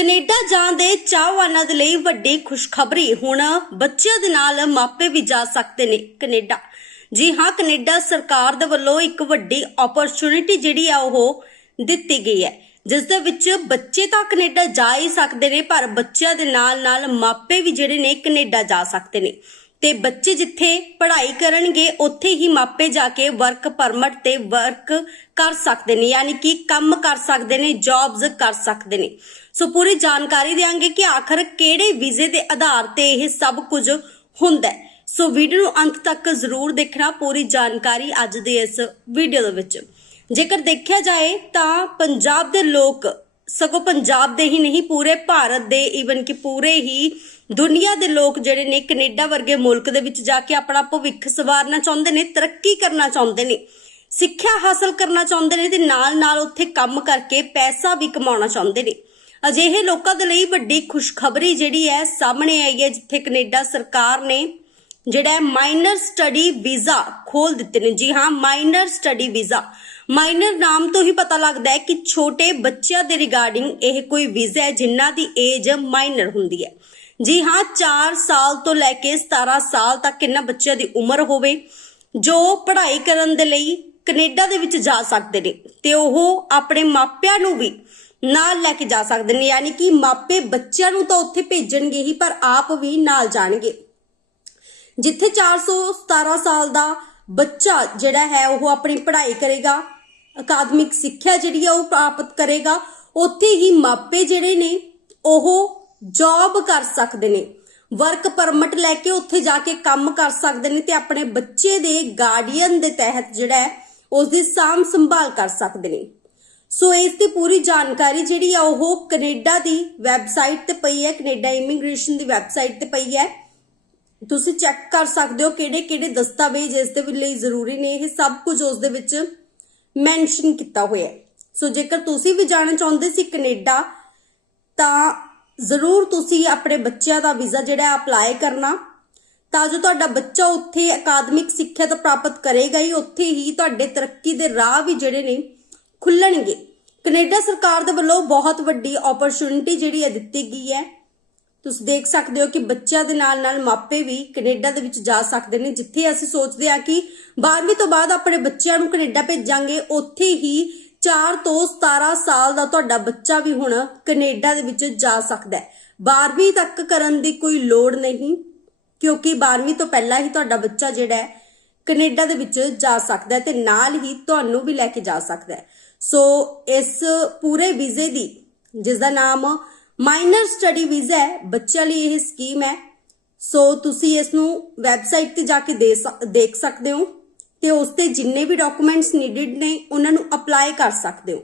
Canada ਜਾਣ ਦੇ ਚਾਹਵਾਨਾਂ ਦੇ ਲਈ ਵੱਡੀ ਖੁਸ਼ਖਬਰੀ। ਹੁਣ ਬੱਚਿਆਂ ਦੇ ਨਾਲ ਮਾਪੇ ਵੀ ਜਾ ਸਕਦੇ ਨੇ ਕੈਨੇਡਾ। ਜੀ ਹਾਂ, ਕੈਨੇਡਾ ਸਰਕਾਰ ਦੇ ਵੱਲੋਂ ਇੱਕ ਵੱਡੀ ਓਪਰਚੁਨਿਟੀ ਜਿਹੜੀ ਆ ਉਹ ਦਿੱਤੀ ਗਈ ਹੈ। ਜਿਸ ਦੇ ਵਿੱਚ ਬੱਚੇ ਤਾਂ ਕੈਨੇਡਾ ਜਾ ਹੀ ਸਕਦੇ ਨੇ, ਪਰ ਬੱਚਿਆਂ ਦੇ ਨਾਲ ਨਾਲ ਮਾਪੇ ਵੀ ਜਿਹੜੇ ਨੇ ਕੈਨੇਡਾ ਜਾ ਸਕਦੇ ਨੇ। ਤੇ ਬੱਚੇ ਜਿੱਥੇ ਪੜ੍ਹਾਈ ਕਰਨਗੇ, ਉੱਥੇ ਹੀ ਮਾਪੇ ਜਾ ਕੇ ਵਰਕ ਪਰਮਿਟ ਤੇ ਵਰਕ ਕਰ ਸਕਦੇ ਨੇ, ਯਾਨੀ ਕਿ ਕੰਮ ਕਰ ਸਕਦੇ ਨੇ ਜੌਬਸ ਕਰ ਸਕਦੇ ਨੇ। ਸੋ ਪੂਰੀ ਜਾਣਕਾਰੀ ਦੇਵਾਂਗੇ ਕਿ ਆਖਰ ਕਿਹੜੇ ਵੀਜ਼ੇ ਦੇ ਆਧਾਰ ਤੇ ਇਹ ਸਭ ਕੁਝ ਹੁੰਦਾ ਹੈ। ਸੋ ਵੀਡੀਓ ਨੂੰ ਅੰਤ ਤੱਕ ਜ਼ਰੂਰ ਦੇਖਣਾ, ਪੂਰੀ ਜਾਣਕਾਰੀ ਅੱਜ ਦੇ ਇਸ ਵੀਡੀਓ ਦੇ ਵਿੱਚ। ਜੇਕਰ ਦੇਖਿਆ ਜਾਏ ਤਾਂ ਪੰਜਾਬ ਦੇ ਲੋਕ ਸਗੋਂ ਪੰਜਾਬ ਦੇ ਹੀ ਨਹੀਂ, ਪੂਰੇ ਭਾਰਤ ਦੇ ਈਵਨ ਕਿ ਪੂਰੇ ਹੀ ਦੁਨੀਆ ਦੇ ਲੋਕ ਜਿਹੜੇ ਨੇ ਕੈਨੇਡਾ ਵਰਗੇ ਮੁਲਕ ਦੇ ਵਿੱਚ ਜਾ ਕੇ ਆਪਣਾ ਭਵਿੱਖ ਸਵਾਰਨਾ ਚਾਹੁੰਦੇ ਨੇ, ਤਰੱਕੀ ਕਰਨਾ ਚਾਹੁੰਦੇ ਨੇ, ਸਿੱਖਿਆ ਹਾਸਲ ਕਰਨਾ ਚਾਹੁੰਦੇ ਨੇ ਤੇ ਨਾਲ-ਨਾਲ ਉੱਥੇ ਕੰਮ ਕਰਕੇ ਪੈਸਾ ਵੀ ਕਮਾਉਣਾ ਚਾਹੁੰਦੇ ਨੇ। ਅਜਿਹੇ ਲੋਕਾਂ ਦੇ ਲਈ ਵੱਡੀ ਖੁਸ਼ਖਬਰੀ ਜਿਹੜੀ ਹੈ ਸਾਹਮਣੇ ਆਈ ਹੈ, ਜਿੱਥੇ ਕੈਨੇਡਾ ਸਰਕਾਰ ਨੇ ਜਿਹੜਾ ਮਾਈਨਰ ਸਟੱਡੀ ਵੀਜ਼ਾ ਖੋਲ ਦਿੱਤੇ ਨੇ। ਜੀ ਹਾਂ, ਮਾਈਨਰ ਸਟੱਡੀ ਵੀਜ਼ਾ। ਮਾਈਨਰ ਨਾਮ ਤੋਂ ਹੀ ਪਤਾ ਲੱਗਦਾ ਹੈ ਕਿ ਛੋਟੇ ਬੱਚਿਆਂ ਦੇ ਰਿਗਾਰਡਿੰਗ ਇਹ ਕੋਈ ਵੀਜ਼ਾ ਹੈ, ਜਿਨ੍ਹਾਂ ਦੀ ਏਜ ਮਾਈਨਰ ਹੁੰਦੀ ਹੈ। ਜੀ ਹਾਂ 4 ਸਾਲ ਤੋਂ ਲੈ ਕੇ 17 ਸਾਲ ਤੱਕ ਇਹਨਾਂ ਬੱਚਿਆਂ ਦੀ ਉਮਰ ਹੋਵੇ, ਜੋ ਪੜ੍ਹਾਈ ਕਰਨ ਦੇ ਲਈ ਕੈਨੇਡਾ ਦੇ ਵਿੱਚ ਜਾ ਸਕਦੇ ਨੇ, ਤੇ ਉਹ ਆਪਣੇ ਮਾਪਿਆਂ ਨੂੰ ਵੀ ਨਾਲ ਲੈ ਕੇ ਜਾ ਸਕਦੇ ਨੇ, ਯਾਨੀ ਕਿ ਮਾਪੇ ਬੱਚਿਆਂ ਨੂੰ ਤਾਂ ਉੱਥੇ ਭੇਜਣਗੇ ਹੀ, ਪਰ ਆਪ ਵੀ ਨਾਲ ਜਾਣਗੇ। ਜਿੱਥੇ 417 ਸਾਲ ਦਾ ਬੱਚਾ ਜਿਹੜਾ ਹੈ, ਉਹ ਆਪਣੀ ਪੜ੍ਹਾਈ ਕਰੇਗਾ, ਅਕਾਦਮਿਕ ਸਿੱਖਿਆ ਜਿਹੜੀ ਆ, ਉਹ ਪ੍ਰਾਪਤ ਕਰੇਗਾ, ਉੱਥੇ ਹੀ ਮਾਪੇ ਜਿਹੜੇ ਨੇ, ਉਹ ਜੌਬ ਕਰ ਸਕਦੇ ਨੇ। ਵਰਕ ਪਰਮਿਟ ਲੈ ਕੇ ਉੱਥੇ ਜਾ ਕੇ ਕੰਮ ਕਰ ਸਕਦੇ ਨੇ ਤੇ ਆਪਣੇ ਬੱਚੇ ਦੇ ਗਾਰਡੀਅਨ ਦੇ ਤਹਿਤ ਜਿਹੜਾ ਹੈ ਉਸ ਦੀ ਸਾਂਭ ਸੰਭਾਲ ਕਰ ਸਕਦੇ ਨੇ। ਸੋ ਇਸ ਦੀ ਪੂਰੀ ਜਾਣਕਾਰੀ ਜਿਹੜੀ ਆ, ਉਹ ਕੈਨੇਡਾ ਦੀ ਵੈਬਸਾਈਟ ਤੇ ਪਈ ਹੈ। ਕੈਨੇਡਾ ਇਮੀਗ੍ਰੇਸ਼ਨ ਦੀ ਵੈਬਸਾਈਟ ਤੇ ਪਈ ਹੈ। ਤੁਸੀਂ ਚੈੱਕ ਕਰ ਸਕਦੇ ਹੋ ਕਿਹੜੇ ਕਿਹੜੇ ਦਸਤਾਵੇਜ਼ ਇਸ ਦੇ ਲਈ ਜ਼ਰੂਰੀ ਨੇ। ਇਹ ਸਭ ਕੁਝ ਉਸ ਦੇ ਵਿੱਚ ਮੈਂਸ਼ਨ ਕੀਤਾ ਹੋਇਆ ਹੈ। ਸੋ ਜੇਕਰ ਤੁਸੀਂ ਵੀ ਜਾਣਾ ਚਾਹੁੰਦੇ ਸੀ ਕੈਨੇਡਾ, ਤਾਂ ਜ਼ਰੂਰ ਤੁਸੀਂ ਆਪਣੇ ਬੱਚਿਆਂ ਦਾ ਵੀਜ਼ਾ ਜਿਹੜਾ ਅਪਲਾਈ ਕਰਨਾ। ਤਾਂ ਜੋ ਤੁਹਾਡਾ ਬੱਚਾ ਉੱਥੇ ਅਕਾਦਮਿਕ ਸਿੱਖਿਆ ਤਾਂ ਪ੍ਰਾਪਤ ਕਰੇਗਾ ਹੀ, ਉੱਥੇ ਹੀ ਤੁਹਾਡੇ ਤਰੱਕੀ ਦੇ ਰਾਹ ਵੀ ਜਿਹੜੇ ਨੇ ਖੁੱਲਣਗੇ। ਕੈਨੇਡਾ ਸਰਕਾਰ ਦੇ ਵੱਲੋਂ ਬਹੁਤ ਵੱਡੀ ਓਪਰਚੁਨਿਟੀ ਜਿਹੜੀ ਹੈ ਦਿੱਤੀ ਗਈ ਹੈ। ਤੁਸੀਂ ਦੇਖ ਸਕਦੇ ਹੋ ਕਿ ਬੱਚਿਆਂ ਦੇ ਨਾਲ ਨਾਲ ਮਾਪੇ ਵੀ ਕੈਨੇਡਾ ਦੇ ਵਿੱਚ ਜਾ ਸਕਦੇ ਨੇ, ਜਿੱਥੇ ਅਸੀਂ ਸੋਚਦੇ ਆ ਕਿ 12ਵੀਂ ਤੋਂ ਬਾਅਦ ਆਪਣੇ ਬੱਚਿਆਂ ਨੂੰ ਕੈਨੇਡਾ ਭੇਜਾਂਗੇ, ਉੱਥੇ ਹੀ 4 ਤੋਂ 17 ਸਾਲ ਦਾ ਤੁਹਾਡਾ ਬੱਚਾ ਵੀ ਹੁਣ ਕੈਨੇਡਾ ਦੇ ਵਿੱਚ ਜਾ ਸਕਦਾ ਹੈ। 12ਵੀਂ ਤੱਕ ਕਰਨ ਦੀ ਕੋਈ ਲੋੜ ਨਹੀਂ, ਕਿਉਂਕਿ 12ਵੀਂ ਤੋਂ ਪਹਿਲਾਂ ਹੀ ਤੁਹਾਡਾ ਬੱਚਾ ਜਿਹੜਾ ਹੈ ਕੈਨੇਡਾ ਦੇ ਵਿੱਚ ਜਾ ਸਕਦਾ ਹੈ ਤੇ ਨਾਲ ਹੀ ਤੁਹਾਨੂੰ ਵੀ ਲੈ ਕੇ ਜਾ ਸਕਦਾ ਹੈ। ਸੋ ਇਸ ਪੂਰੇ ਵੀਜ਼ੇ ਦੀ, ਜਿਸ ਦਾ ਨਾਮ ਮਾਈਨਰ ਸਟੱਡੀ ਵੀਜ਼ਾ ਹੈ, ਬੱਚਿਆਂ ਲਈ ਇਹ ਸਕੀਮ ਹੈ। ਸੋ ਤੁਸੀਂ ਇਸ ਨੂੰ ਵੈਬਸਾਈਟ ਤੇ ਜਾ ਕੇ ਦੇ ਸਕ- ਦੇਖ ਸਕਦੇ ਹੋ। ਤੇ ਉਸ ਤੇ ਜਿੰਨੇ ਵੀ ਡਾਕੂਮੈਂਟਸ ਨੀਡਡ ਨੇ ਉਹਨਾਂ ਨੂੰ ਅਪਲਾਈ ਕਰ ਸਕਦੇ ਹੋ।